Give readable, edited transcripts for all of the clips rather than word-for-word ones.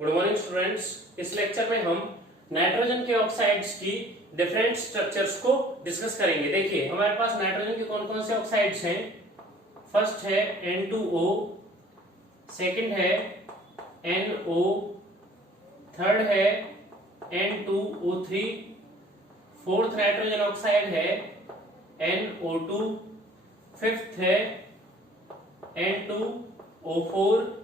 Good morning students. इस lecture में हम नाइट्रोजन के ऑक्साइड्स की डिफरेंट स्ट्रक्चर्स को डिस्कस करेंगे। देखिए हमारे पास नाइट्रोजन के कौन कौन से ऑक्साइड्स हैं। फर्स्ट है N2O, सेकंड है NO, थर्ड है N2O3, फोर्थ नाइट्रोजन ऑक्साइड है NO2, फिफ्थ है N2O4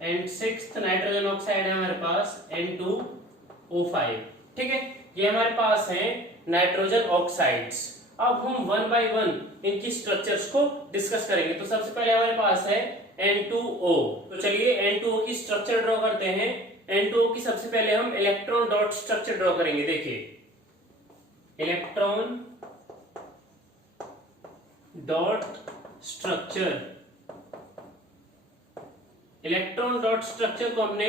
and sixth nitrogen oxide है हमारे पास N2O5। ठीक है, ये हमारे पास है नाइट्रोजन ऑक्साइड्स। अब हम वन बाय वन इनकी स्ट्रक्चर्स को डिस्कस करेंगे। तो सबसे पहले हमारे पास है N2O। तो चलिए N2O की स्ट्रक्चर ड्रॉ करते हैं। N2O की सबसे पहले हम इलेक्ट्रॉन डॉट स्ट्रक्चर ड्रॉ करेंगे। देखिए electron dot structure, electron dot structure को हमने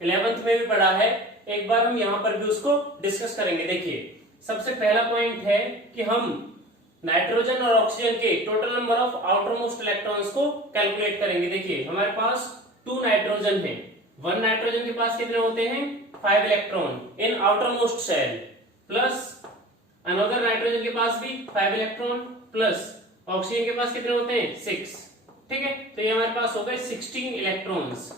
11th में भी पढ़ा है, एक बार हम यहां पर भी उसको डिस्कस करेंगे। देखिए सबसे पहला पॉइंट है कि हम नाइट्रोजन और ऑक्सीजन के total number of outermost electrons को कैलकुलेट करेंगे। देखिए हमारे पास 2 नाइट्रोजन है, 1 नाइट्रोजन के पास कितने होते हैं 5 electron in outermost shell, plus another nitrogen के पास भी 5 इलेक्ट्रॉन, प्लस ऑक्सीजन के पास कितने होते हैं 6। ठीक है, तो ये हमारे पास हो गए 16 इलेक्ट्रॉन्स।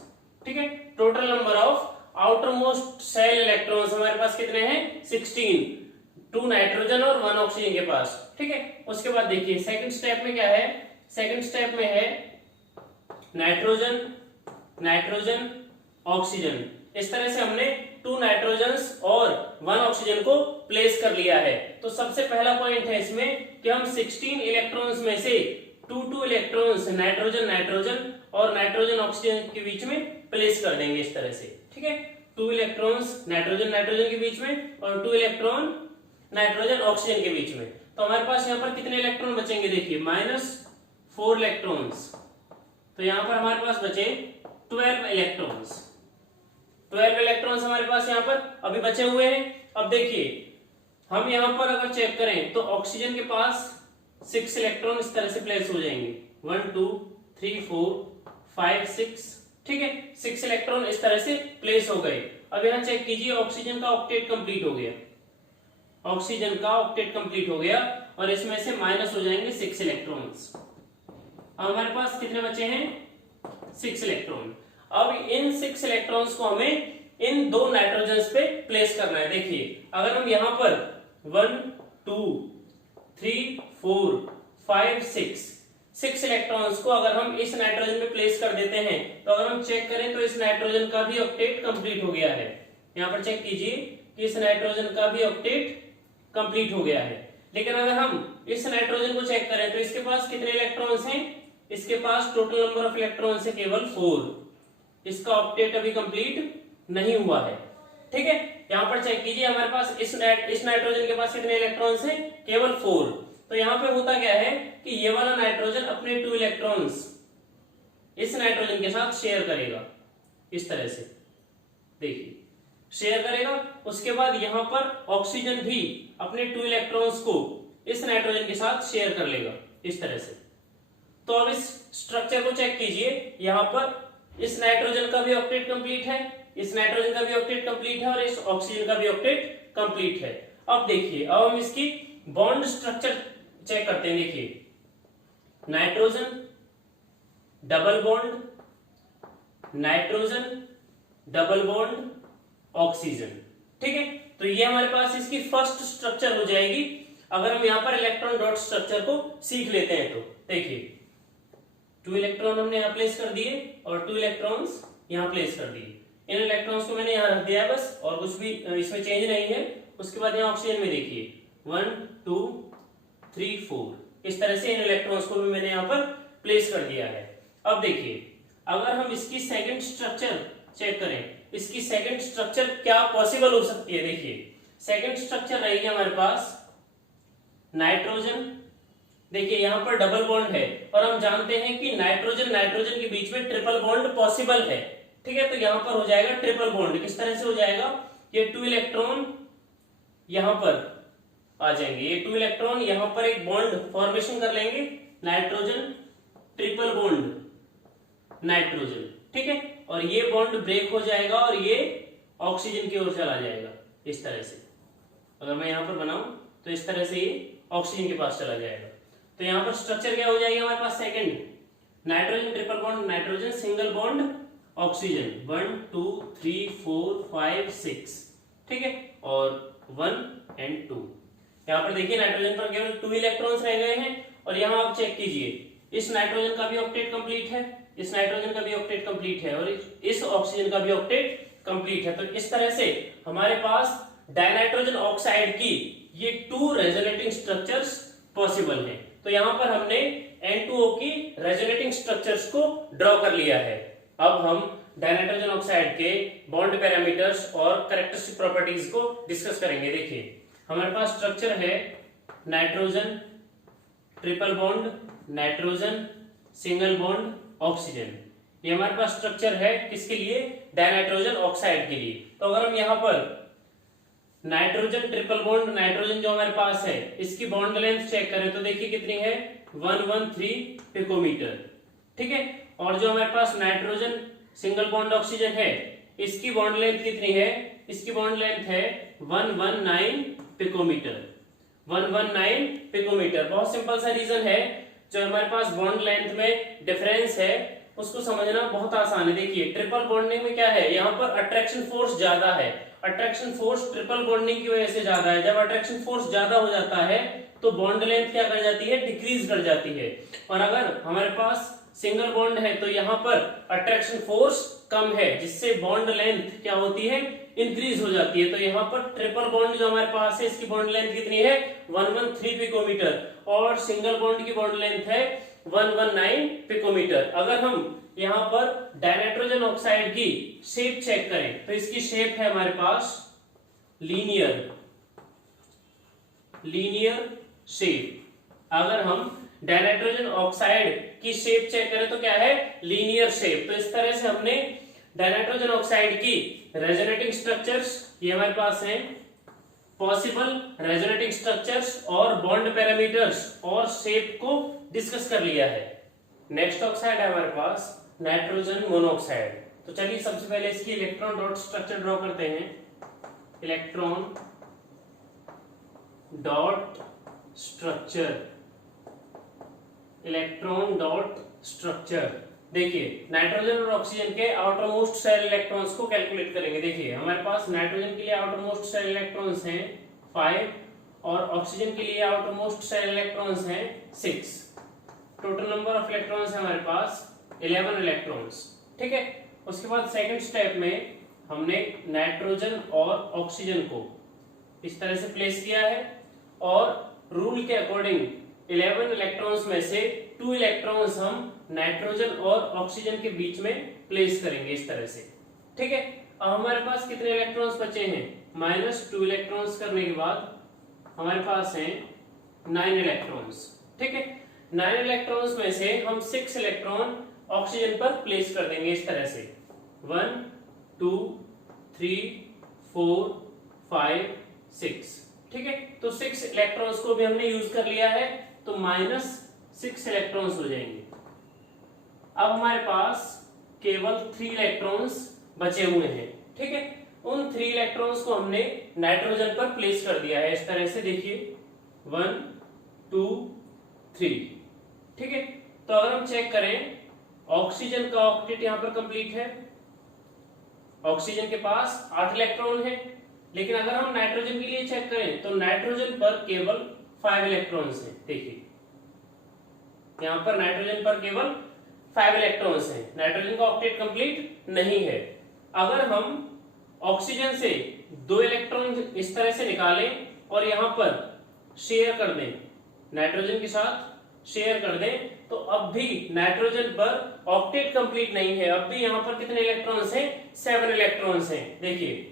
ठीक है, total number of outer most shell electrons हमारे पास कितने हैं 16, 2 नाइट्रोजन और 1 ऑक्सीजन के पास। ठीक है, उसके बाद देखिए सेकंड स्टेप में क्या है, सेकंड स्टेप में है नाइट्रोजन नाइट्रोजन ऑक्सीजन। इस तरह से हमने 2 नाइट्रोजन्स और 1 ऑक्सीजन को प्लेस कर लिया है। तो सबसे पहला पॉइंट है इसमें कि हम 16 इलेक्ट्रॉन्स में से 2 इलेक्ट्रॉन्स नाइट्रोजन नाइट्रोजन और नाइट्रोजन ऑक्सीजन के बीच में प्लेस कर देंगे इस तरह से। ठीक है, 2 इलेक्ट्रॉन्स नाइट्रोजन नाइट्रोजन के बीच में और 2 इलेक्ट्रॉन नाइट्रोजन ऑक्सीजन के बीच में। तो हमारे पास यहाँ पर कितने इलेक्ट्रॉन बचेंगे, देखिए -4 इलेक्ट्रॉन्स। तो यहाँ पर हमारे पास बचे 12 इलेक्ट्रॉन्स। 12 इलेक्ट्रॉन्स हमारे पास यहाँ पर अभी बचे हुए हैं। अब देखिए हम यहाँ पर अगर चेक करें तो ऑक्सीजन के पास 6 इलेक्ट्रॉन इस तरह से प्लेस हो जाएंगे, 1 2 3 4 5 6। ठीक है, 6 इलेक्ट्रॉन इस तरह से प्लेस हो गए। अब यहाँ चेक कीजिए ऑक्सीजन का ऑक्टेट कंप्लीट हो गया, ऑक्सीजन का ऑक्टेट कंप्लीट हो गया और इसमें से माइनस हो जाएंगे 6 इलेक्ट्रॉन्स। अब हमारे पास कितने बचे हैं 6 इलेक्ट्रॉन। अब इन 6 इलेक्ट्रॉन्स को हमें इन 2 नाइट्रोजन्स पे प्लेस करना है। देखिए अगर हम यहाँ पर 1 2 3 4 5 6 इलेक्ट्रॉन्स को अगर हम इस नाइट्रोजन में प्लेस कर देते हैं तो अगर हम चेक करें तो इस नाइट्रोजन का भी ऑक्टेट कंप्लीट हो गया है। यहाँ पर चेक कीजिए कि इस नाइट्रोजन का भी ऑक्टेट कंप्लीट हो गया है। लेकिन अगर हम इस नाइट्रोजन को चेक करें तो इसके पास कितने इलेक्ट्रॉन्स हैं, इसके पास टोटल नंबर ऑफ इलेक्ट्रॉन्स है केवल 4। इसका ऑक्टेट अभी कंप्लीट नहीं हुआ है। ठीक है, यहाँ पर चेक कीजिए हमारे पास इस नाइट्रोजन के पास कितने इलेक्ट्रॉन्स हैं, केवल 4। तो यहाँ पे होता क्या है कि ये वाला नाइट्रोजन अपने 2 इलेक्ट्रॉन्स इस नाइट्रोजन के साथ शेयर करेगा इस तरह से। देखिए शेयर करेगा, उसके बाद यहाँ पर ऑक्सीजन भी अपने 2 इलेक्ट्रॉन्स को इस नाइट्रोजन के साथ शेयर कर लेगा इस तरह से। तो अब इस स्ट्रक्चर को चेक कीजिए, यहाँ पर इस नाइट्रोजन का भी ऑक्टेट कंप्लीट है, इस नाइट्रोजन का भी ऑक्टेट कंप्लीट है और इस ऑक्सीजन का भी ऑक्टेट कंप्लीट है। अब देखिए अब हम इसकी बॉन्ड स्ट्रक्चर चेक करते हैं। देखिए nitrogen double bond, nitrogen double bond oxygen. ठीक है, तो ये हमारे पास इसकी फर्स्ट स्ट्रक्चर हो जाएगी अगर हम यहाँ पर इलेक्ट्रॉन डॉट स्ट्रक्चर को सीख लेते हैं। तो देखिए 2 इलेक्ट्रॉन हमने यहाँ प्लेस कर दिए और 2 इलेक्ट्रॉन्स यहाँ प्लेस कर दिए। इन इलेक्ट्रॉन्स को मैंने यहाँ रख दिया है बस, और कुछ भी इसमें चेंज नहीं है। उसके बाद यहाँ ऑक्सीजन में देखिए 1 2 3 4 इस तरह से इन इलेक्ट्रॉन्स को भी मैंने यहाँ पर प्लेस कर दिया है। अब देखिए अगर हम इसकी सेकंड स्ट्रक्चर चेक करें, इसकी सेकंड स्ट्रक्चर क्या पॉसिबल हो सकती है। देखिए सेकंड स्ट्रक्चर रहेगी हमारे पास नाइट्रोजन। देखिए यहाँ पर डबल बॉन्ड है और हम जानते हैं कि नाइट्रोजन नाइट्रोजन के बीच में ट्रिपल बॉन्ड पॉसिबल है। ठीक है, तो यहाँ पर हो जाएगा ट्रिपल बॉन्ड। किस तरह से हो जाएगा, ये 2 इलेक्ट्रॉन यहाँ पर आ जाएंगे, ये 2 इलेक्ट्रॉन यहाँ पर एक बॉन्ड फॉर्मेशन कर लेंगे, नाइट्रोजन ट्रिपल बॉन्ड नाइट्रोजन। ठीक है, और ये बॉन्ड ब्रेक हो जाएगा और ये ऑक्सीजन की ओर चला जाएगा इस तरह से। अगर मैं यहाँ पर बनाऊं तो इस तरह से ये ऑक्सीजन के पास चला जाएगा। तो यहाँ पर स्ट्रक्चर क्या हो जाएगा हमारे पास, second nitrogen triple bond nitrogen single bond oxygen 1 2 3 4 5 6, ठीक है, और 1 और 2। यहाँ पर देखिए नाइट्रोजन पर केवल 2 इलेक्ट्रॉन्स रह गए हैं और यहाँ आप चेक कीजिए इस नाइट्रोजन का भी ऑक्टेट कंप्लीट है, इस नाइट्रोजन का भी ऑक्टेट कंप्लीट है और इस ऑक्सीजन का भी ऑक्टेट कंप्लीट है। तो इस तरह से हमारे पास डाइनाइट्रोजन ऑक्साइड की ये 2 रेजोनेटिंग स्ट्रक्चर्स पॉसिबल हैं। तो यहाँ पर हमने N2O की रेजोनेटिंग स्ट्रक्चर्स को ड्रॉ कर लिया है। अब हम डाइनाइट्रोजन ऑक्साइड के बॉन्ड पैरामीटर्स और कैरेक्टरिस्टिक प्रॉपर्टीज को डिस्कस करेंगे। देखिए हमारे पास स्ट्रक्चर है nitrogen triple bond nitrogen single bond oxygen. ये हमारे पास स्ट्रक्चर है किसके लिए, डाइनाइट्रोजन ऑक्साइड के लिए। तो अगर हम यहाँ पर नाइट्रोजन ट्रिपल बॉन्ड नाइट्रोजन जो हमारे पास है इसकी बॉन्ड लेंथ चेक करें तो देखिए कितनी है 113 पिकोमीटर, ठीक है। और जो हमारे पास नाइट्रोजन सिंगल बॉन्ड ऑक्सीजन है इसकी बॉन्ड लेंथ कितनी है, इसकी बॉन्ड लेंथ है 119 पिकोमीटर, 119 पिकोमीटर। बहुत सिंपल सा रीजन है, जो हमारे पास बॉन्ड लेंथ में डिफरेंस है उसको समझना बहुत आसान है। देखिए ट्रिपल बॉन्डिंग में क्या है, यहाँ पर अट्रैक्शन फोर्स ज्यादा है, अट्रैक्शन फोर्स ट्रिपल बॉन्डिंग की वजह से ज्यादा है। जब अट्रैक्शन फोर्स ज्यादा हो जाता है तो बॉन्ड लेंथ क्या कर जाती है, डिक्रीज कर जाती है। और अगर हमारे पास सिंगल बॉन्ड है तो यहाँ पर अट्रैक्शन फोर्स कम है जिससे बॉन्ड लेंथ क्या होती है, इंक्रीज हो जाती है। तो यहाँ पर ट्रिपल बॉन्ड जो हमारे पास है इसकी बॉन्ड लेंथ कितनी है 113 पिकोमीटर और सिंगल बॉन्ड की बॉन्ड लेंथ है 119 पिकोमीटर। अगर हम यहाँ पर डाइनाइट्रोजन ऑक्साइड की शेप चेक करें तो इसकी शेप है हमारे पास लीनियर शेप। अगर हम डाइनाइट्रोजन ऑक्साइड की शेप चेक करें तो क्या है, लीनियर शेप। तो इस तरह से हमने डाइनाइट्रोजन ऑक्साइड की रेजोनेटिंग स्ट्रक्चर्स ये हमारे पास हैं, पॉसिबल रेजोनेटिंग स्ट्रक्चर्स और बॉन्ड पैरामीटर्स और शेप को डिस्कस कर लिया है। नेक्स्ट ऑक्साइड है हमारे पास नाइट्रोजन मोनोऑक्साइड। तो चलिए सबसे पहले इसकी इलेक्ट्रॉन डॉट स्ट्रक्चर ड्रॉ करते हैं। Electron dot structure, electron dot structure. देखिए नाइट्रोजन और ऑक्सीजन के आउटर मोस्ट शेल इलेक्ट्रॉन्स को कैलकुलेट करेंगे। देखिए हमारे पास नाइट्रोजन के लिए आउटर मोस्ट शेल इलेक्ट्रॉन्स हैं 5 और ऑक्सीजन के लिए आउटर मोस्ट शेल इलेक्ट्रॉन्स हैं 6। टोटल नंबर ऑफ इलेक्ट्रॉन्स है हमारे पास 11 इलेक्ट्रॉन्स, ठीक है। उसके बाद सेकंड स्टेप में हमने नाइट्रोजन और ऑक्सीजन को इस तरह से प्लेस किया है और रूल के अकॉर्डिंग 11 इलेक्ट्रॉन्स में से 2 इलेक्ट्रॉन्स हम नाइट्रोजन और ऑक्सीजन के बीच में प्लेस करेंगे इस तरह से, ठीक है। अब हमारे पास कितने इलेक्ट्रॉन्स बचे हैं, -2 इलेक्ट्रॉन्स करने के बाद हमारे पास हैं 9 इलेक्ट्रॉन्स, ठीक है। 9 इलेक्ट्रॉन्स में से हम 6 इलेक्ट्रॉन ऑक्सीजन पर प्लेस कर देंगे इस तरह से 1 2 3 4 5 6, ठीक है। तो 6 इलेक्ट्रॉन्स को भी हमने यूज कर लिया है तो -6 इलेक्ट्रॉन्स हो जाएंगे। अब हमारे पास केवल 3 इलेक्ट्रॉन्स बचे हुए हैं, ठीक है। उन 3 इलेक्ट्रॉन्स को हमने नाइट्रोजन पर प्लेस कर दिया है इस तरह से। देखिए 1 2 3, ठीक है। तो अगर हम चेक करें ऑक्सीजन का ऑक्टेट यहां पर कंप्लीट है, ऑक्सीजन के पास 8 इलेक्ट्रॉन है। लेकिन अगर हम नाइट्रोजन के लिए चेक करें तो नाइट्रोजन पर केवल 5 इलेक्ट्रॉन्स हैं। देखिए यहां पर नाइट्रोजन पर केवल 5 इलेक्ट्रॉन्स हैं, नाइट्रोजन का ऑक्टेट कंप्लीट नहीं है। अगर हम ऑक्सीजन से 2 इलेक्ट्रॉन इस तरह से निकालें और यहां पर शेयर कर दें, नाइट्रोजन के साथ शेयर कर दें, तो अब भी नाइट्रोजन पर ऑक्टेट कंप्लीट नहीं है। अब भी यहां पर कितने इलेक्ट्रॉन्स हैं, 7 इलेक्ट्रॉन्स हैं। देखिए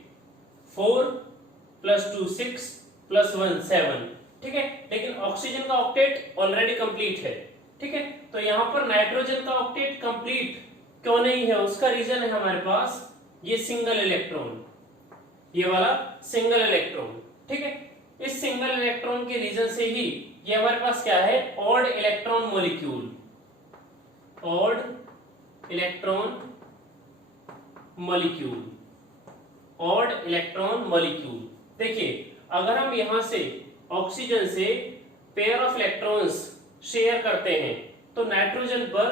4 + 2 6 + 1 7, ठीक है। लेकिन ऑक्सीजन का ऑक्टेट ऑलरेडी कंप्लीट है, ठीक है। तो यहां पर नाइट्रोजन का ऑक्टेट कंप्लीट क्यों नहीं है, उसका रीजन है हमारे पास ये सिंगल इलेक्ट्रॉन, ये वाला सिंगल इलेक्ट्रॉन, ठीक है। इस सिंगल इलेक्ट्रॉन के रीजन से ही ये हमारे पास क्या है, odd electron molecule, odd electron molecule, odd electron molecule. देखिए अगर हम यहां से ऑक्सीजन से पेयर ऑफ इलेक्ट्रॉन्स शेयर करते हैं तो नाइट्रोजन पर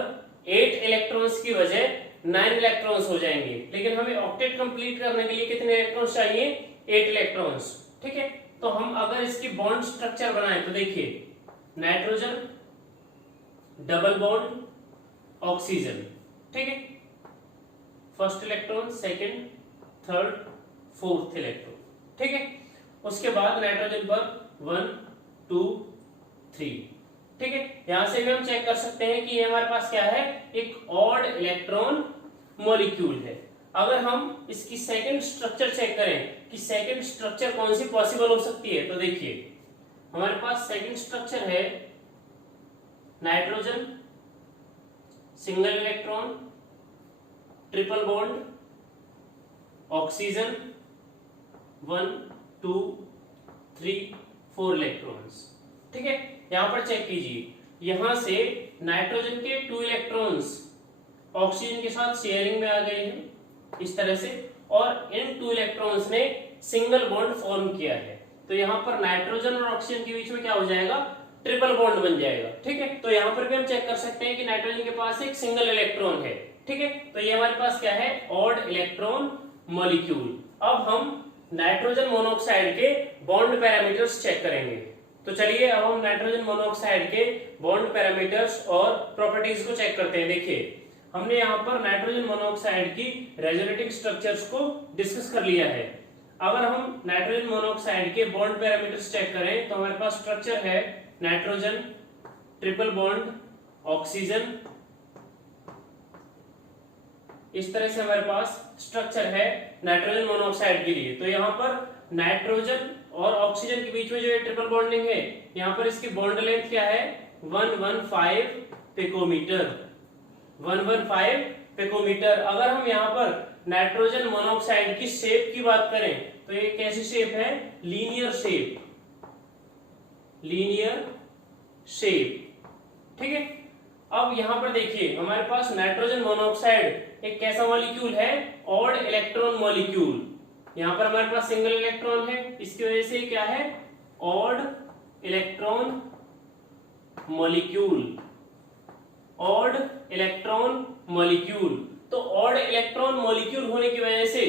8 इलेक्ट्रॉन्स की बजाय 9 इलेक्ट्रॉन्स हो जाएंगे, लेकिन हमें ऑक्टेट कंप्लीट करने के लिए कितने इलेक्ट्रॉन्स चाहिए? 8 इलेक्ट्रॉन्स। ठीक है, तो हम अगर इसकी बॉन्ड स्ट्रक्चर बनाएं तो देखिए नाइट्रोजन डबल बॉन्ड ऑक्सीजन, ठीक है, first electron, second, third, fourth electron, ठीक है। उसके बाद नाइट्रोजन पर 1 2 3, ठीक है। यहां से भी हम चेक कर सकते हैं कि ये हमारे पास क्या है? एक ऑड इलेक्ट्रॉन मॉलिक्यूल है। अगर हम इसकी सेकंड स्ट्रक्चर चेक करें कि सेकंड स्ट्रक्चर कौन सी पॉसिबल हो सकती है, तो देखिए हमारे पास सेकंड स्ट्रक्चर है nitrogen single electron triple bond oxygen 1 2 3 4 electrons, ठीक है। यहां पर चेक कीजिए, यहां से नाइट्रोजन के 2 इलेक्ट्रॉन्स ऑक्सीजन के साथ शेयरिंग में आ गए हैं इस तरह से, और इन 2 इलेक्ट्रॉन्स ने सिंगल बॉन्ड फॉर्म किया है। तो यहां पर नाइट्रोजन और ऑक्सीजन के बीच में क्या हो जाएगा? ट्रिपल बॉन्ड बन जाएगा, ठीक है। तो यहां पर भी हम चेक कर सकते हैं कि नाइट्रोजन के पास एक सिंगल इलेक्ट्रॉन है, ठीक है। तो ये हमारे पास क्या है? Odd electron molecule. अब हम नाइट्रोजन मोनोऑक्साइड के बॉन्ड पैरामीटर्स चेक करेंगे। तो चलिए अब हम नाइट्रोजन मोनोऑक्साइड के बॉन्ड पैरामीटर्स और प्रॉपर्टीज को चेक करते हैं। देखिए हमने यहाँ पर नाइट्रोजन मोनोऑक्साइड की रेजोनेटिंग स्ट्रक्चर्स को डिस्कस कर लिया है। अगर हम नाइट्रोजन मोनोऑक्साइड के बॉन्ड पैरामीटर्स चेक करें तो हमारे पास स्ट्रक्चर है नाइट्रोजन ट्रिपल बॉन्ड ऑक्सीजन, इस तरह से हमारे पास स्ट्रक्चर है नाइट्रोजन मोनोऑक्साइड के लिए। तो यहाँ पर नाइट्रोजन और ऑक्सीजन के बीच में जो ट्रिपल बॉन्डिंग है, यहाँ पर इसकी बॉन्ड लेंथ क्या है? 115 पिकोमीटर, 115 पिकोमीटर। अगर हम यहाँ पर नाइट्रोजन मोनोऑक्साइड की शेप की बात करें तो ये कैसी शेप है? लीनियर शेप, लीनियर शेप, ठीक है। अब यहां पर देखिए हमारे पास नाइट्रोजन मोनोऑक्साइड एक कैसा मॉलिक्यूल है? Odd electron molecule. यहां पर हमारे पास सिंगल इलेक्ट्रॉन है, इसकी वजह से क्या है? Odd electron molecule, odd electron molecule. तो ऑड इलेक्ट्रॉन मॉलिक्यूल होने की वजह से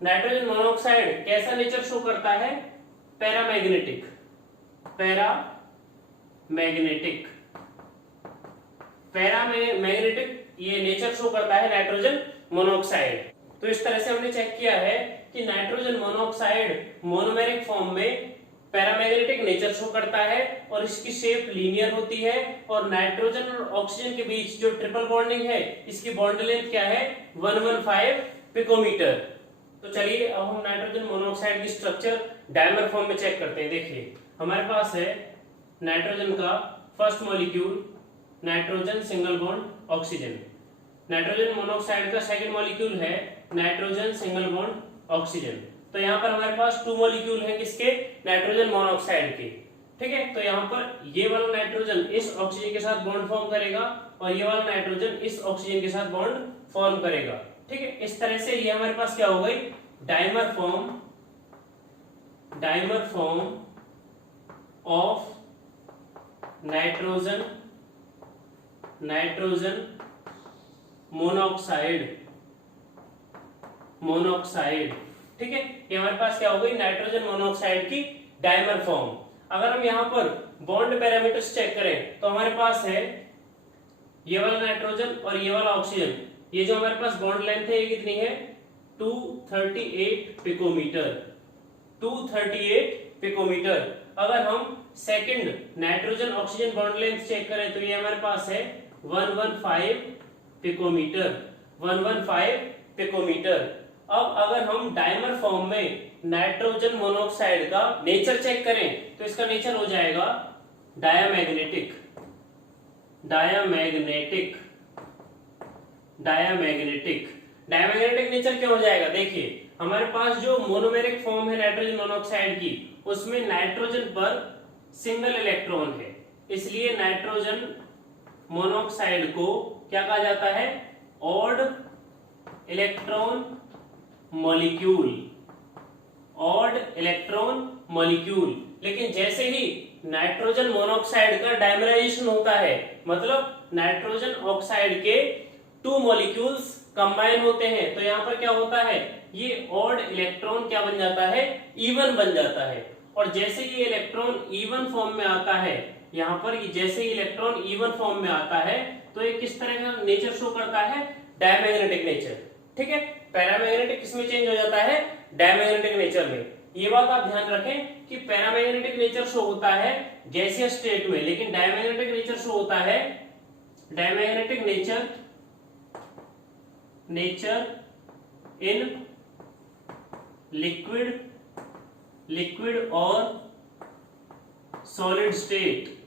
नाइट्रोजन मोनोऑक्साइड कैसा नेचर शो करता है? पैरामैग्नेटिक, पैरामैग्नेटिक, पैरामैग्नेटिक ये नेचर शो करता है नाइट्रोजन मोनोऑक्साइड। तो इस तरह से हमने चेक किया है कि नाइट्रोजन मोनोऑक्साइड मोनोमेरिक फॉर्म में पैरामैग्नेटिक नेचर शो करता है और इसकी शेप लीनियर होती है, और नाइट्रोजन और ऑक्सीजन के बीच जो ट्रिपल बॉन्डिंग है इसकी बॉन्ड लेंथ क्या है? 115 पिकोमीटर। तो चलिए अब हम नाइट्रोजन मोनोऑक्साइड की स्ट्रक्चर डायमर फॉर्म में चेक करते हैं। देखिए हमारे पास है नाइट्रोजन का first molecule nitrogen single bond oxygen, nitrogen monoxide का सेकंड मॉलिक्यूल है नाइट्रोजन सिंगल बॉन्ड ऑक्सीजन। तो यहाँ पर हमारे पास 2 मॉलिक्यूल हैं किसके? नाइट्रोजन मोनोऑक्साइड के, ठीक है। तो यहाँ पर ये वाला नाइट्रोजन इस ऑक्सीजन के साथ बॉन्ड फॉर्म करेगा और ये वाला नाइट्रोजन इस ऑक्सीजन के साथ बॉन्ड फॉर्म करेगा, ठीक है। इस तरह से ये हमारे पास क्या हो गई? Dimer form, dimer form of nitrogen, nitrogen monoxide, monoxide, ठीक है। ये हमारे पास क्या हो गई? नाइट्रोजन मोनोऑक्साइड की डाइमर फॉर्म। अगर हम यहाँ पर बॉन्ड पैरामीटर्स चेक करें तो हमारे पास है ये वाला नाइट्रोजन और ये वाला ऑक्सीजन, ये जो हमारे पास बॉन्ड लेंथ है ये कितनी है? 238 पिकोमीटर, 238 पिकोमीटर। अगर हम second nitrogen oxygen bond length check करें तो ये हमारे पास है 115 पिकोमीटर, 115 पिकोमीटर। अब अगर हम डाइमर फॉर्म में नाइट्रोजन मोनोऑक्साइड का नेचर चेक करें तो इसका नेचर हो जाएगा diamagnetic, diamagnetic, diamagnetic. Diamagnetic nature क्यों हो जाएगा? देखिए हमारे पास जो मोनोमेरिक फॉर्म है नाइट्रोजन मोनोऑक्साइड की, उसमें नाइट्रोजन पर सिंगल इलेक्ट्रॉन है, इसलिए नाइट्रोजन मोनोऑक्साइड को क्या कहा जाता है? Odd electron molecule, odd electron molecule. लेकिन जैसे ही नाइट्रोजन मोनोऑक्साइड का डायमराइजेशन होता है, मतलब नाइट्रोजन ऑक्साइड के 2 मॉलिक्यूल्स कंबाइन होते हैं, तो यहाँ पर क्या होता है, ये ऑड इलेक्ट्रॉन क्या बन जाता है, इवन बन जाता है। और जैसे ये इलेक्ट्रॉन इवन फॉर्म में आता है, यहाँ पर जैसे ही इलेक्ट्रॉन इवन फॉर्म में आता है, तो ये किस तरह का नेचर शो करता है, डायमैग्नेटिक नेचर। ठीक है, पैरामैग्नेटिक किसमें चेंज हो जाता है, डायमैग्नेटिक नेचर में। ये बात आप ध्यान रखें कि पैरामैग्नेटिक नेचर शो होता है गैसियस स्टेट में, लेकिन डायमैग्नेटिक नेचर शो होता है, डायमैग्नेटिक नेचर इन लिक्विड और सॉलिड स्टेट।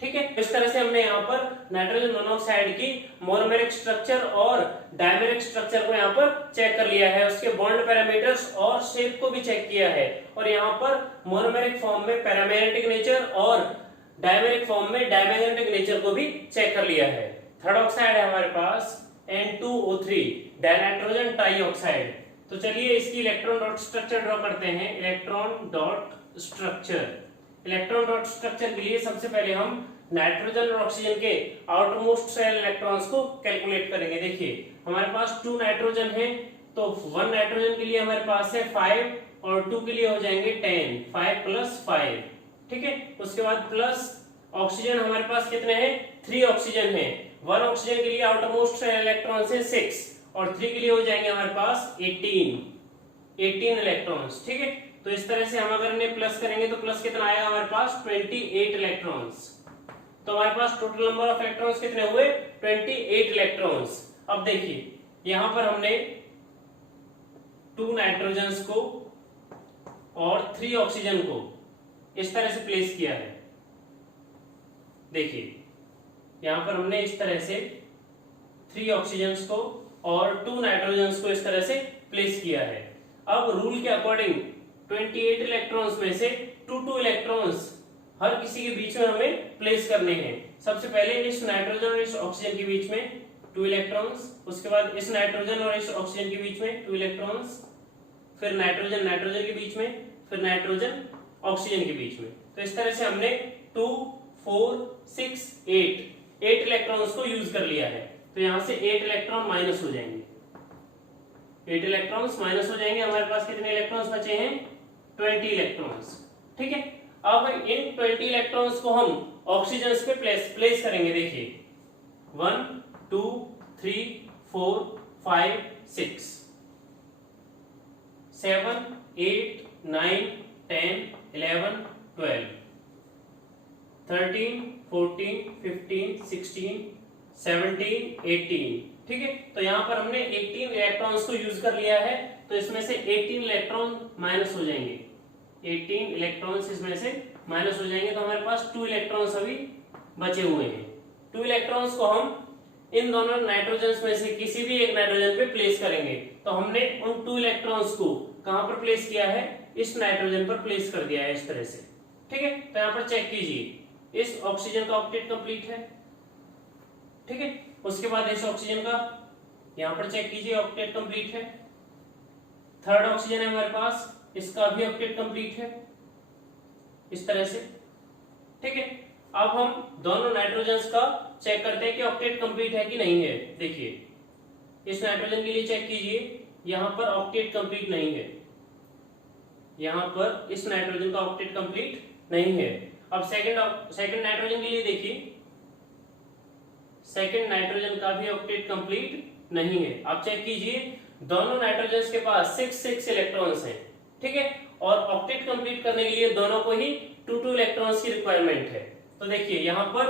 ठीक है, इस तरह से हमने यहाँ पर नाइट्रोजन मोनोऑक्साइड की मोनोमेरिक स्ट्रक्चर और डायमेरिक स्ट्रक्चर को यहाँ पर चेक कर लिया है, उसके बॉन्ड पैरामीटर्स और शेप को भी चेक किया है, और यहाँ पर मोनोमेरिक फॉर्म में पैरामैग्नेटिक नेचर और डायमेरिक फॉर्म में डायमैग्नेटिक नेचर को भी चेक कर लिया है। थर्ड ऑक्साइड है हमारे पास N2O3 डाइनाइट्रोजन ट्राईऑक्साइड। तो चलिए इसकी इलेक्ट्रॉन डॉट स्ट्रक्चर ड्रॉ करते हैं। इलेक्ट्रॉन डॉट स्ट्रक्चर के लिए सबसे पहले हम नाइट्रोजन और ऑक्सीजन के आउटरमोस्ट शेल इलेक्ट्रॉन्स को कैलकुलेट करेंगे। देखिए हमारे पास 2 नाइट्रोजन है, तो 1 नाइट्रोजन के लिए हमारे पास है 5 और 2 के लिए हो जाएंगे 10, 5 + 5। ठीक है, उसके बाद प्लस ऑक्सीजन हमारे पास कितने हैं, 3 ऑक्सीजन है। 1 ऑक्सीजन के लिए आउटरमोस्ट शेल इलेक्ट्रॉन्स है 6 और 3 के लिए हो जाएंगे हमारे पास 18 इलेक्ट्रॉन्स। ठीक है, तो इस तरह से हम अगर इन्हें प्लस करेंगे तो प्लस कितना आएगा हमारे पास 28 इलेक्ट्रॉन्स। तो हमारे पास टोटल नंबर ऑफ इलेक्ट्रॉन्स कितने हुए, 28 इलेक्ट्रॉन्स। अब देखिए यहां पर हमने 2 नाइट्रोजन्स को और 3 ऑक्सीजन को इस तरह से प्लेस किया है। देखिए यहां पर हमने इस तरह से 3 ऑक्सीजन्स को और 2 नाइट्रोजन्स को इस तरह से प्लेस किया है। अब रूल के अकॉर्डिंग 28 इलेक्ट्रॉन्स में से 2 इलेक्ट्रॉन्स हर किसी के बीच में हमें प्लेस करने हैं। सबसे पहले इस नाइट्रोजन और इस ऑक्सीजन के बीच में 2 इलेक्ट्रॉन्स, उसके बाद इस नाइट्रोजन और इस ऑक्सीजन के बीच में 2 इलेक्ट्रॉन्स, फिर नाइट्रोजन के बीच में, फिर नाइट्रोजन ऑक्सीजन के बीच में। तो इस तरह से हमने 2, 4, 6, 8 इलेक्ट्रॉन्स को यूज कर लिया है। तो यहां से 8 इलेक्ट्रॉन माइनस हो जाएंगे, 8 इलेक्ट्रॉन्स माइनस हो जाएंगे। हमारे पास कितने इलेक्ट्रॉन्स बचे हैं, 20 इलेक्ट्रॉन्स। ठीक है, अब इन 20 इलेक्ट्रॉन्स को हम ऑक्सीजन पे प्लेस करेंगे। देखिए 1, 2, 3, 4, 5, 6, 7, 8, 9, 10, 11, 12, 13, 14, 15, 16, 17, 18। ठीक है, तो यहां पर हमने 18 इलेक्ट्रॉन्स को यूज कर लिया है, तो इसमें से 18 इलेक्ट्रॉन माइनस हो जाएंगे, 18 इलेक्ट्रॉन्स इसमें से माइनस हो जाएंगे। तो हमारे पास 2 इलेक्ट्रॉन्स अभी बचे हुए हैं। 2 इलेक्ट्रॉन्स को हम इन दोनों नाइट्रोजन में से किसी भी एक नाइट्रोजन पे प्लेस करेंगे। तो हमने उन 2 इलेक्ट्रॉन्स को कहां पर प्लेस किया है, इस नाइट्रोजन पर प्लेस कर दिया है इस तरह से। ठीक है, तो यहां पर चेक कीजिए, इस ऑक्सीजन का ऑक्टेट कंप्लीट है। ठीक है, उसके बाद इस ऑक्सीजन का यहां पर चेक कीजिए, ऑक्टेट कंप्लीट है। थर्ड ऑक्सीजन है हमारे पास, इसका भी ऑक्टेट कंप्लीट है इस तरह से। ठीक है, अब हम दोनों नाइट्रोजन्स का चेक करते हैं कि ऑक्टेट कंप्लीट है कि नहीं है। देखिए इस नाइट्रोजन के लिए चेक कीजिए, यहां पर ऑक्टेट कंप्लीट नहीं है, यहां पर इस नाइट्रोजन का ऑक्टेट कंप्लीट नहीं है। अब सेकंड नाइट्रोजन के लिए देखिए, सेकंड नाइट्रोजन का भी ऑक्टेट कंप्लीट नहीं है। आप चेक कीजिए, दोनों नाइट्रोजन के पास 6 इलेक्ट्रॉन्स हैं। ठीक है, और ऑक्टेट कंप्लीट करने के लिए दोनों को ही 2 इलेक्ट्रॉन्स की रिक्वायरमेंट है। तो देखिए यहां पर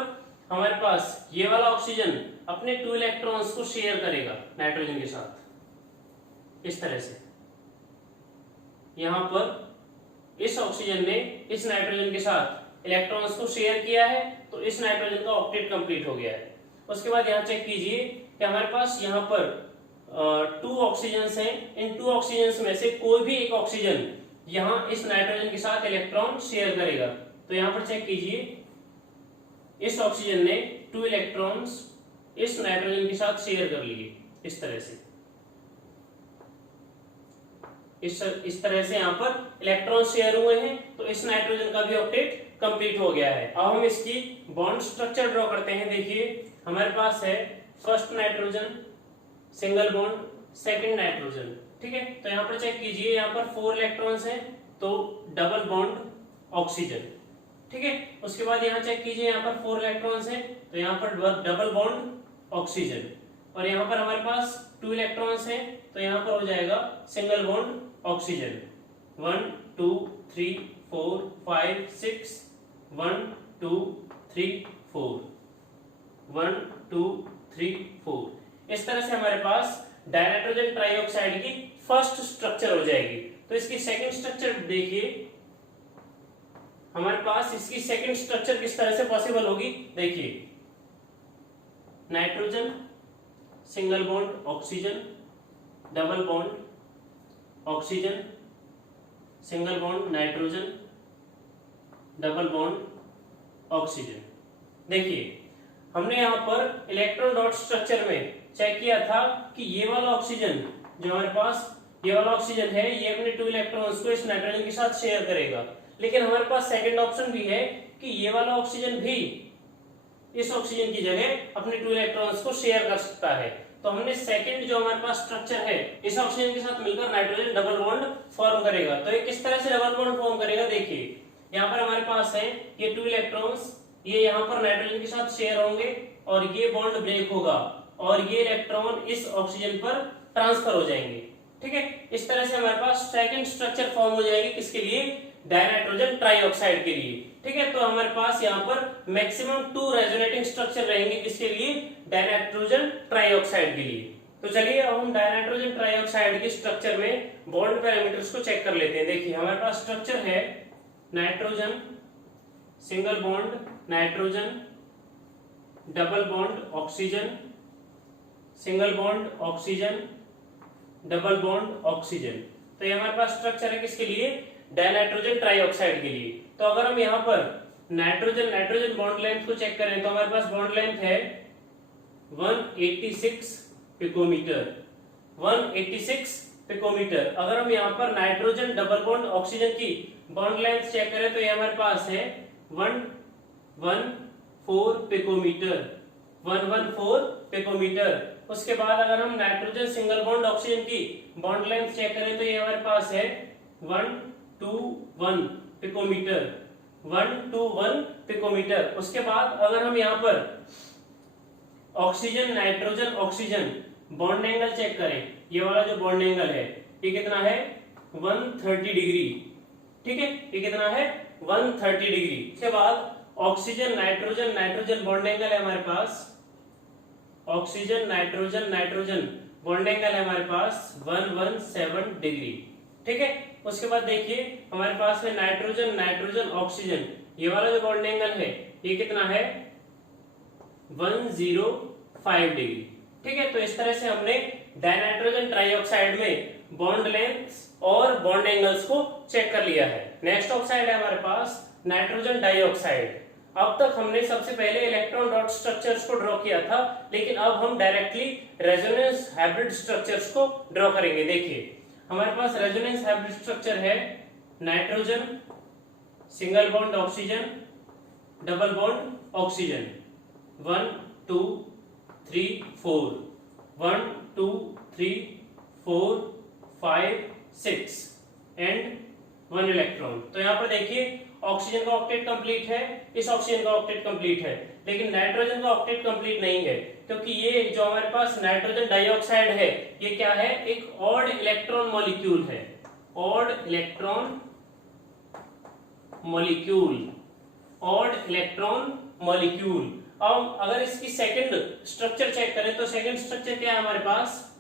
हमारे पास ये वाला ऑक्सीजन अपने 2 इलेक्ट्रॉन्स को शेयर करेगा नाइट्रोजन के साथ इस तरह से। यहां पर इस ऑक्सीजन ने इस नाइट्रोजन के साथ इलेक्ट्रॉन्स को शेयर किया है, तो इस नाइट्रोजन का ऑक्टेट कंप्लीट हो गया है। उसके बाद यहां चेक कीजिए कि हमारे पास यहां पर 2 ऑक्सीजन हैं। इन 2 ऑक्सीजन में से कोई भी एक ऑक्सीजन यहां इस नाइट्रोजन के साथ इलेक्ट्रॉन शेयर करेगा। तो यहां पर चेक कीजिए, इस ऑक्सीजन ने 2 इलेक्ट्रॉन्स इस नाइट्रोजन के साथ शेयर कर लिए। इस तरह से, इस तरह से यहाँ पर इलेक्ट्रॉन शेयर हुए हैं, तो इस नाइट्रोजन का भी ऑक्टेट कंप्लीट हो गया है। अब हम इसकी बॉन्ड स्ट्रक्चर ड्रॉ करते हैं। देखिए हमारे पास है first nitrogen single bond, second nitrogen, ठीक है। तो यहाँ पर चेक कीजिए, यहाँ पर 4 इलेक्ट्रॉन्स हैं, तो डबल बॉन्ड ऑक्सीजन, ठीक है। उसके बाद यहाँ चेक कीजिए, यहाँ पर 4 इलेक्ट्रॉन्स हैं, तो यहाँ पर डबल बॉन्ड ऑक्सीजन, और यहाँ पर हमारे पास 2 इलेक्ट्रॉन्स हैं, तो यहाँ पर हो जाएगा सिंगल बॉन्ड ऑक्सीजन। 1 2 3 4 5 6, 1 2 3 4, 1 2 3 4। इस तरह से हमारे पास डाइनाइट्रोजन ट्राइऑक्साइड की फर्स्ट स्ट्रक्चर हो जाएगी। तो इसकी सेकंड स्ट्रक्चर देखिए, हमारे पास इसकी सेकंड स्ट्रक्चर किस तरह से पॉसिबल होगी। देखिए nitrogen single bond oxygen, double bond oxygen, single bond nitrogen, double bond oxygen. देखिए हमने यहां पर इलेक्ट्रॉन डॉट स्ट्रक्चर में चेक किया था कि ये वाला ऑक्सीजन जो हमारे पास ये वाला ऑक्सीजन है, ये अपने 2 इलेक्ट्रॉन्स को इस नाइट्रोजन के साथ शेयर करेगा। लेकिन हमारे पास सेकंड ऑप्शन भी है कि ये वाला ऑक्सीजन भी इस ऑक्सीजन की जगह अपने 2 इलेक्ट्रॉन्स को शेयर कर सकता है। तो हमने सेकंड जो हमारे पास स्ट्रक्चर है, इस ऑक्सीजन के साथ मिलकर नाइट्रोजन डबल बॉन्ड फॉर्म करेगा। तो ये किस तरह से डबल बॉन्ड फॉर्म करेगा, देखिए यहाँ पर हमारे पास है ये 2 इलेक्ट्रॉन्स, ये यहाँ पर नाइट्रोजन के साथ शेयर होंगे और ये बॉन्ड ब्रेक होगा और ये इलेक्ट्रॉन इस ऑक्सीजन पर ट्रांसफर हो जाएंगे, ठीक है। इस तरह से हमारे पास सेकंड स्ट्रक्चर फॉर्म हो जाएगी, किसके लिए, डाइनाइट्रोजन ट्राइऑक्साइड के लिए, ठीक है। तो हमारे पास यहाँ पर मैक्सिमम 2 रेजोनेटिंग स्ट्रक्चर रहेंगे, किसके लिए, डाइनाइट्रोजन ट्राइऑक्साइड के लिए। तो चलिए अब हम डाइनाइट्रोजन ट्राइऑक्साइड के स्ट्रक्चर में बॉन्ड पैरामीटर्स को चेक कर लेते हैं। देखिए हमारे पास स्ट्रक्चर है nitrogen single bond nitrogen, double bond oxygen, single bond oxygen, double bond oxygen. तो ये हमारे पास स्ट्रक्चर है किसके लिए, डाइनाइट्रोजन ट्राइऑक्साइड के लिए। तो अगर हम यहाँ पर नाइट्रोजन बॉन्ड लेंथ को चेक करें तो हमारे पास बॉन्ड लेंथ है 186 पिकोमीटर, 186 पिकोमीटर। अगर हम यहाँ पर नाइट्रोजन डबल बॉन्ड ऑक्सीजन की बॉन्ड लेंथ चेक करें तो ये हमारे पास है 114 पिकोमीटर, 114 पिकोमीटर। उसके बाद अगर हम नाइट्रोजन सिंगल बॉन्ड ऑक्सीजन की बॉन्ड लेंथ चेक करें तो ये हमारे पास है 121 पिकोमीटर, 121 पिकोमीटर। उसके बाद अगर हम यहाँ पर oxygen nitrogen oxygen bond angle check करें, ये वाला जो बॉन्ड एंगल है ये कितना है, 130 डिग्री, ठीक है। ये कितना है, 130 डिग्री। उसके बाद ऑक्सीजन नाइट्रोजन बॉन्ड एंगल है हमारे पास, ऑक्सीजन नाइट्रोजन बॉन्ड एंगल है हमारे पास 117 डिग्री, ठीक है। उसके बाद देखिए हमारे पास है नाइट्रोजन ऑक्सीजन, ये वाला जो बॉन्ड एंगल है ये कितना है, 105 डिग्री, ठीक है। तो इस तरह से हमने डाइनाइट्रोजन ट्राइऑक्साइड में बॉन्ड लेंथ और बॉन्ड एंगल्स को चेक कर लिया है। नेक्स्ट ऑक्साइड है हमारे पास नाइट्रोजन डाइऑक्साइड। अब तक हमने सबसे पहले इलेक्ट्रॉन डॉट स्ट्रक्चर्स को ड्रॉ किया था, लेकिन अब हम डायरेक्टली रेजोनेंस हाइब्रिड स्ट्रक्चर्स को ड्रॉ करेंगे। देखिए हमारे पास रेजोनेंस हाइब्रिड स्ट्रक्चर है nitrogen single bond oxygen, double bond oxygen, 1 2 3 4, 1 2 3 4 5 6 and 1 electron. तो यहाँ पर देखिए ऑक्सीजन का ऑक्टेट कंप्लीट है, इस ऑक्सीजन का ऑक्टेट कंप्लीट है, लेकिन नाइट्रोजन का ऑक्टेट कंप्लीट नहीं है, क्योंकि ये जो हमारे पास नाइट्रोजन डाइऑक्साइड है ये क्या है, एक ऑड इलेक्ट्रॉन मॉलिक्यूल है, odd electron molecule, odd electron molecule. अब अगर इसकी सेकंड स्ट्रक्चर चेक करें तो सेकंड स्ट्रक्चर क्या है हमारे पास,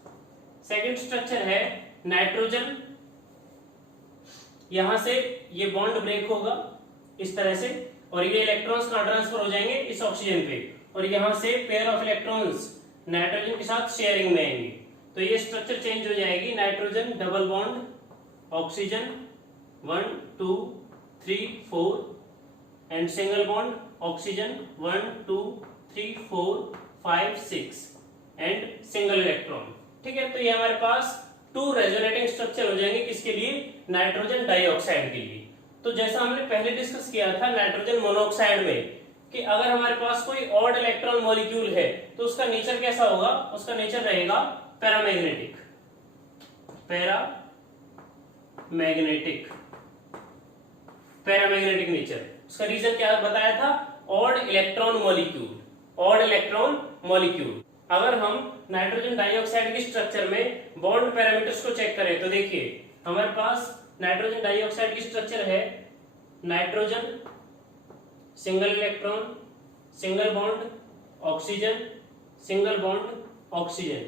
सेकंड स्ट्रक्चर है नाइट्रोजन, यहां से ये बॉन्ड ब्रेक होगा इस तरह से और ये इलेक्ट्रॉन्स कहां ट्रांसफर हो जाएंगे, इस ऑक्सीजन पे, और यहां से पेयर ऑफ इलेक्ट्रॉन्स नाइट्रोजन के साथ शेयरिंग में आएंगे। तो ये स्ट्रक्चर चेंज हो जाएगी, nitrogen double bond oxygen 1 2 3 4 and single bond oxygen 1 2 3 4 5 6, and single electron. ठीक है, तो ये हमारे पास 2 रेजोनेटिंग स्ट्रक्चर हो जाएंगे, किसके लिए? नाइट्रोजन डाइऑक्साइड के लिए। तो जैसा हमने पहले डिस्कस किया था नाइट्रोजन मोनोऑक्साइड में कि अगर हमारे पास कोई ऑड इलेक्ट्रॉन मॉलिक्यूल है तो उसका नेचर कैसा होगा? उसका नेचर रहेगा पैरामैग्नेटिक, पैरामैग्नेटिक नेचर। उसका रीजन क्या बताया था? Odd electron molecule. अगर हम नाइट्रोजन डाइऑक्साइड के स्ट्रक्चर में बॉन्ड पैरामीटर्स को चेक करें तो देखिए हमारे पास नाइट्रोजन डाइऑक्साइड की स्ट्रक्चर है nitrogen single electron, single bond oxygen, single bond oxygen.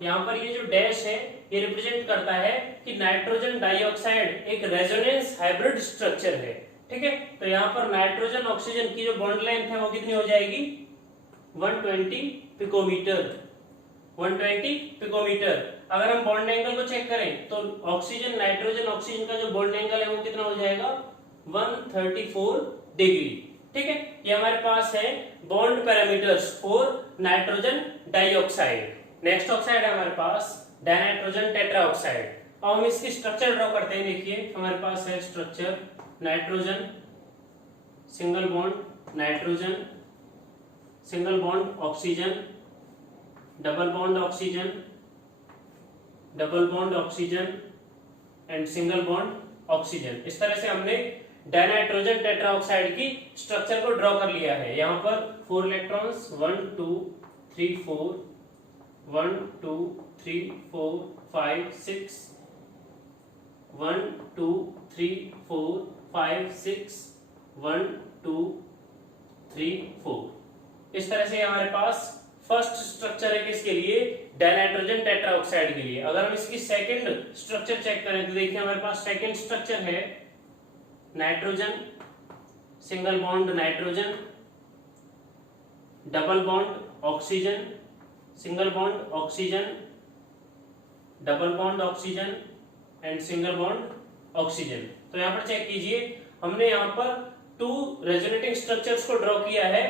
यहां पर ये जो डैश है ये रिप्रेजेंट करता है कि नाइट्रोजन डाइऑक्साइड एक रेजोनेंस हाइब्रिड स्ट्रक्चर है। ठीक है, तो यहां पर नाइट्रोजन ऑक्सीजन की जो बॉन्ड लेंथ है वो कितनी हो जाएगी? 120 पिकोमीटर। 120 पिकोमीटर। अगर हम बॉन्ड एंगल को चेक करें तो ऑक्सीजन नाइट्रोजन ऑक्सीजन का जो बॉन्ड एंगल है वो कितना हो जाएगा? 134 डिग्री। ठीक है, ये हमारे पास है bond parameters for nitrogen dioxide. Next oxide है हमारे पास डाइनाइट्रोजन टेट्राऑक्साइड। अब हम इसकी स्ट्रक्चर ड्रॉ करते हैं। देखिए हमारे पास है structure nitrogen single bond nitrogen, single bond oxygen, double bond oxygen, double bond oxygen and single bond oxygen. इस तरह से हमने डाइनाइट्रोजन टेट्राऑक्साइड की स्ट्रक्चर को ड्रॉ कर लिया है। यहां पर 4 इलेक्ट्रॉन्स 1 2 3 4 1 2 3 4 5 6 1 2 3 4 5 6 1 2 3 4। इस तरह से हमारे पास फर्स्ट स्ट्रक्चर है किसके लिए? डाइनाइट्रोजन टेट्राऑक्साइड के लिए। अगर हम इसकी सेकंड स्ट्रक्चर चेक करें तो देखिए हमारे पास सेकंड स्ट्रक्चर है nitrogen single bond nitrogen, double bond oxygen, single bond oxygen, double bond oxygen and single bond oxygen. तो यहां पर चेक कीजिए हमने यहां पर 2 रेजोनेटिंग स्ट्रक्चर्स को ड्रॉ किया है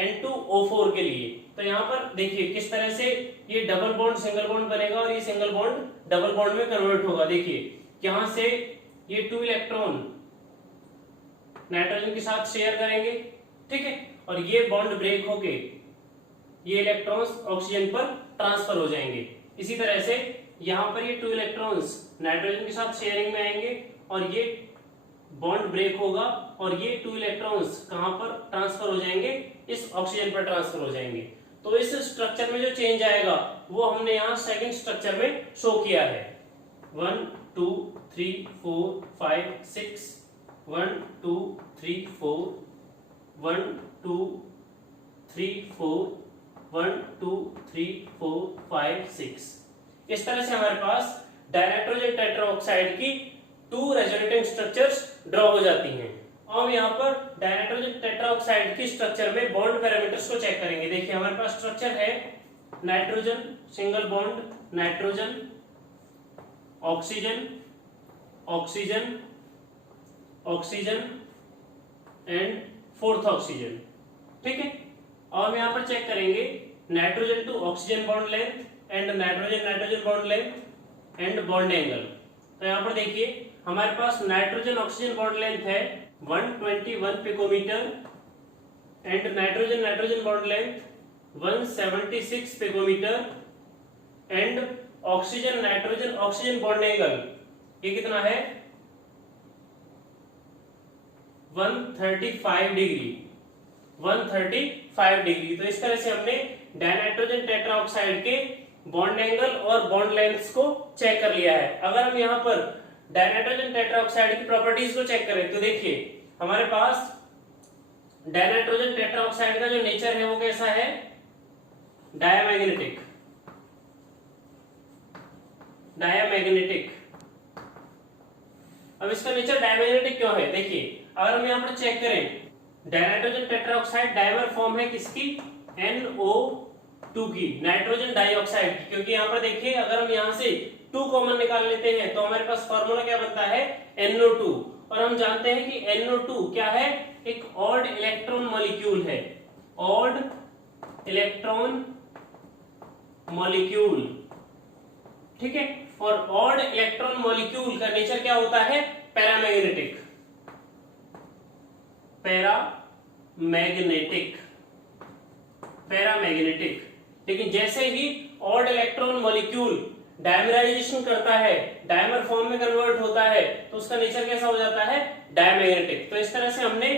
N2O4 के लिए। तो यहाँ पर देखिए किस तरह से ये डबल बॉन्ड सिंगल बॉन्ड बनेगा और ये सिंगल बॉन्ड डबल बॉन्ड में कन्वर्ट होगा। देखिए यहां से ये 2 इलेक्ट्रॉन नाइट्रोजन के साथ शेयर करेंगे। ठीक है, और ये बॉन्ड ब्रेक होके ये इलेक्ट्रॉन्स ऑक्सीजन पर ट्रांसफर हो जाएंगे। इसी तरह से यहां पर ये 2 इलेक्ट्रॉन्स नाइट्रोजन के साथ शेयरिंग में आएंगे और ये बॉन्ड ब्रेक होगा और ये 2 इलेक्ट्रॉन्स कहां पर ट्रांसफर हो जाएंगे? इस ऑक्सीजन पर ट्रांसफर हो जाएंगे। तो इस स्ट्रक्चर में जो चेंज आएगा वो हमने यहां सेकंड स्ट्रक्चर में शो किया है। 1 2 3 4 5 6 1 2 3 4 1 2 3 4 1 2 3 4 5 6। इस तरह से हमारे पास डाइनाइट्रोजन टेट्राऑक्साइड की 2 रेजोनेटिंग स्ट्रक्चर्स ड्रॉ हो जाती हैं। अब यहाँ पर डाइनाइट्रोजन टेट्राऑक्साइड की स्ट्रक्चर में बॉन्ड पैरामीटर्स को चेक करेंगे। देखिए हमारे पास स्ट्रक्चर है nitrogen single bond nitrogen, oxygen oxygen oxygen and 4th oxygen. ठीक है, और हम यहाँ पर चेक करेंगे nitrogen to oxygen bond length and nitrogen nitrogen bond length and bond angle. तो यहाँ पर देखिए हमारे पास नाइट्रोजन ऑक्सीजन बॉन्ड लेंथ है 121 picometre and nitrogen nitrogen bond length 176 picometre and oxygen nitrogen oxygen bond angle ये कितना है? 135 डिग्री। 135 डिग्री। तो इस तरह से हमने डाइनाइट्रोजन टेट्राऑक्साइड के बॉन्ड एंगल और बॉन्ड लेंथ्स को चेक कर लिया है। अगर हम यहाँ पर डाइनाइट्रोजन टेट्राऑक्साइड की प्रॉपर्टीज को चेक करें तो देखिए हमारे पास डाइनाइट्रोजन टेट्राऑक्साइड का जो नेचर है वो कैसा है? डायामैग्नेटिक। डायामैग्नेटिक। अब इसका नेचर डायमैग्नेटिक क्यों है? देखिए अगर हम यहाँ पर चेक करें डाइनाइट्रोजन टेट्राऑक्साइड डायमर फॉर्म है किसकी? NO2 की, नाइट्रोजन डाइऑक्साइड की। क्योंकि यहाँ पर देखिए अगर हम यहाँ से 2 कॉमन निकाल लेते हैं तो हमारे पास फॉर्मूला क्या बनता है? NO2। और हम जानते हैं कि NO2 क्या है? एक ऑड इलेक्ट्रॉन मॉलिक्यूल है। ऑड इलेक्ट्रॉन मॉलिक्यूल, ठीक है। और ऑड इलेक्ट्रॉन मॉलिक्यूल का नेचर क्या होता है? Paramagnetic, paramagnetic, paramagnetic. लेकिन जैसे ही ऑड इलेक्ट्रॉन मॉलिक्यूल डायमराइजेशन करता है, डायमर फॉर्म में कन्वर्ट होता है, तो उसका नेचर कैसा हो जाता है? डायमैग्नेटिक। तो इस तरह से हमने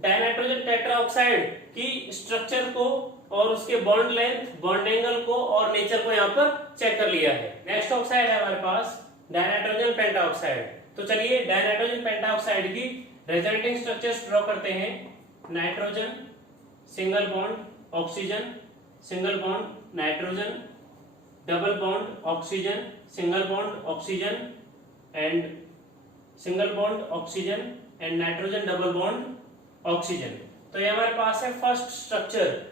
डाइनाइट्रोजन टेट्राऑक्साइड की स्ट्रक्चर को और उसके बॉन्ड लेंथ, बॉन्ड एंगल को और नेचर को यहाँ पर चेक कर लिया है। नेक्स्ट ऑक्साइड है हमारे पास डाइनाइट्रोजन पेंटाऑक्साइड। तो चलिए डाइनाइट्रोजन पेंटाऑक्साइड की रिजल्टिंग स्ट्रक्चर्स ड्रॉ करते हैं। Nitrogen single bond oxygen, single bond nitrogen, double bond oxygen, single bond oxygen and single bond oxygen and nitrogen double bond oxygen. तो ये हमारे पास है फर्स्ट स्ट्रक्चर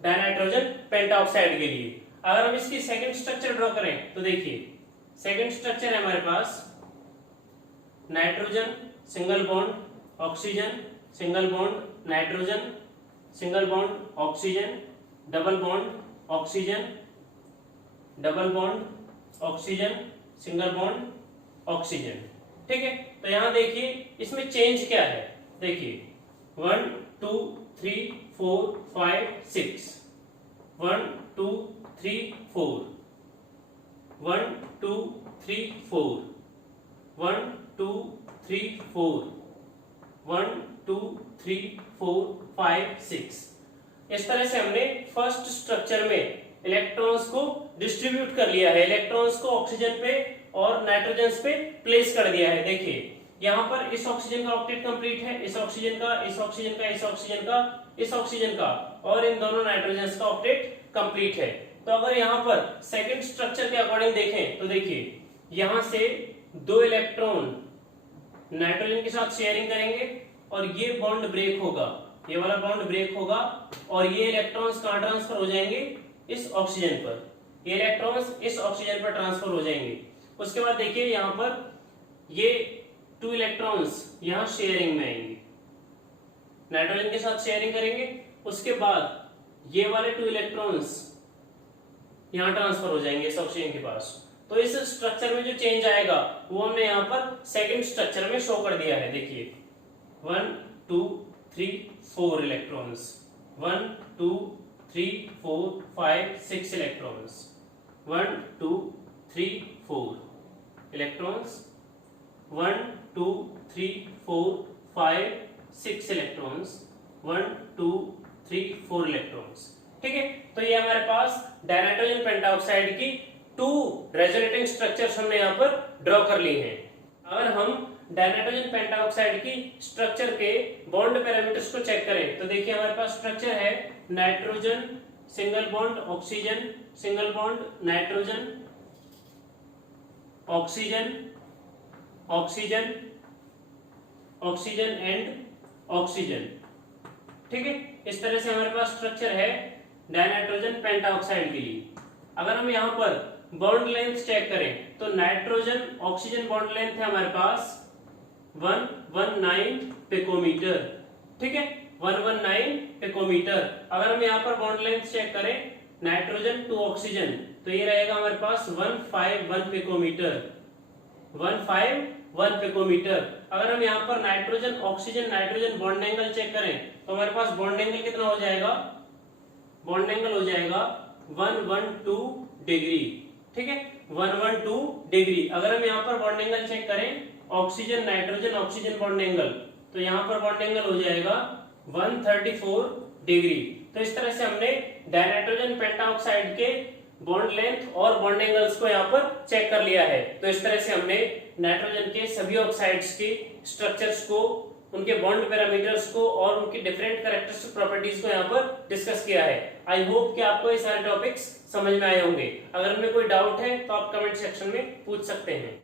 डाइनाइट्रोजन पेंटाऑक्साइड के लिए। अगर हम इसकी सेकंड स्ट्रक्चर ड्रॉ करें तो देखिए सेकंड स्ट्रक्चर है हमारे पास nitrogen single bond oxygen, single bond nitrogen, single bond oxygen, double bond oxygen, double bond oxygen, single bond oxygen, ठीक है। तो यहां देखिए इसमें चेंज क्या है, देखिए 1 2 3 4 5 6, 1 2 3 4, 1 2 3 4, 1 2 3 4, 1 2 3 4 5 6। इस तरह से हमने फर्स्ट स्ट्रक्चर में इलेक्ट्रॉन्स को डिस्ट्रीब्यूट कर लिया है, इलेक्ट्रॉन्स को ऑक्सीजन पे और नाइट्रोजन पे प्लेस कर दिया है। देखिए यहाँ पर इस ऑक्सीजन का ऑक्टेट कंप्लीट है, इस ऑक्सीजन का, इस ऑक्सीजन का, इस ऑक्सीजन का, इस ऑक्सीजन का और इन दोनों नाइट्रोजन का ऑक्टेट कंप्लीट है। तो अगर यहाँ पर सेकंड स्ट्रक्चर के अकॉर्डिंग देखें तो देखिए यहाँ से दो इलेक्ट्रॉन नाइट्रोजन के साथ शेयरिंग करेंगे और ये बॉन्ड ब्रेक होगा, ये वाला बॉन्ड ब्रेक होगा और ये इलेक्ट्रॉन्स कहाँ ट्रांसफर हो जाएंगे? इस ऑक्सीजन पर, ये इलेक्ट्रॉन्स इस ऑक्सीजन पर ट्रांसफर हो जाएंगे। उसके बाद देखिए यहाँ पर ये 2 इलेक्ट्रॉन्स यहाँ शेयरिंग में आएंगे, नाइट्रोजन के साथ शेयरिंग करेंगे। उसके बाद ये वाले 2 इलेक्ट्रॉन्स यहाँ ट्रांसफर हो जाएंगे इस ऑक्सीजन के पास। तो इस स्ट्रक्चर में जो चेंज आएगा वो हमने यहाँ पर सेकंड स्ट्रक्चर में शो कर दिया है। देखिए 1 2 3 4 electrons, 1 2 3 4 5 6 electrons, 1 2 3 4 electrons, 1 2 3 4 5 6 electrons, 1 2 3 4 electrons, ठीक है। तो ये हमारे पास डाइनाइट्रोजन पेंटाऑक्साइड की 2 रेजोनेटिंग स्ट्रक्चर्स हमने यहाँ पर ड्रॉ कर ली हैं। अगर हम डाइनाइट्रोजन पेंटाऑक्साइड की स्ट्रक्चर के बॉन्ड पैरामीटर्स को चेक करें तो देखिए हमारे पास स्ट्रक्चर है nitrogen single bond oxygen, single bond nitrogen, oxygen, oxygen, oxygen and oxygen, ठीक है। इस तरह से हमारे पास स्ट्रक्चर है डाइनाइट्रोजन पेंटाऑक्साइड के लिए। अगर हम यहाँ पर बॉन्ड लेंथ चेक करें तो नाइट्रोजन ऑक्सीजन बॉन्ड लेंथ है हमारे पास 119 पिकोमीटर, ठीक है, 119 पिकोमीटर। अगर हम यहाँ पर बॉन्ड लेंथ चेक करें नाइट्रोजन टू ऑक्सीजन तो ये रहेगा हमारे पास 151 पिकोमीटर, 151 पिकोमीटर। अगर हम यहाँ पर nitrogen oxygen nitrogen bond angle check करें तो हमारे पास बॉन्ड एंगल कितना हो जाएगा? बॉन्ड एंगल हो जाएगा 112 डिग्री, ठीक है, 112 डिग्री। अगर हम यहाँ पर बॉन्ड एंगल चेक करें oxygen nitrogen oxygen bond angle तो यहाँ पर बॉन्ड एंगल हो जाएगा 134 डिग्री। तो इस तरह से हमने डाइनाइट्रोजन पेंटाऑक्साइड के बॉन्ड लेंथ और बॉन्ड एंगल्स को यहाँ पर चेक कर लिया है। तो इस तरह से हमने नाइट्रोजन के सभी ऑक्साइड्स के स्ट्रक्चर्स को, उनके बॉन्ड पैरामीटर्स को और उनकी डिफरेंट कैरेक्टरिस्टिक प्रॉपर्टीज को यहाँ पर डिस्कस किया है। आई होप कि आपको ये सारे टॉपिक्स समझ में आए होंगे। अगर में कोई डाउट है तो आप कमेंट सेक्शन में पूछ सकते हैं।